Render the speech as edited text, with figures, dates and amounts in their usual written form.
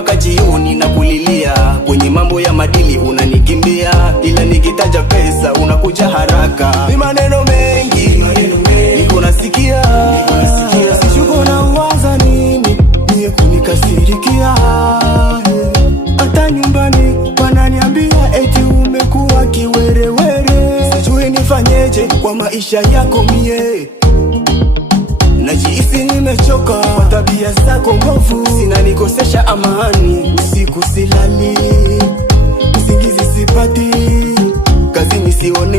mpaka jioni na kulilia. Kwenye mambo ya madili unanikimbia, ila nikitaja pesa unakuja haraka. Ni maneno mengi niko nasikia, sijui na uwaza nini niye kunikasirikia. Hata nyumbani wananiambia eti umekuwa kiwerewere. Sijui nifanyeje kwa maisha yako mie, najihisi nimechoka kwa tabia zako mbovu, zinanikosesha amani. Usiku silali, usingizi sipati, kazini sioni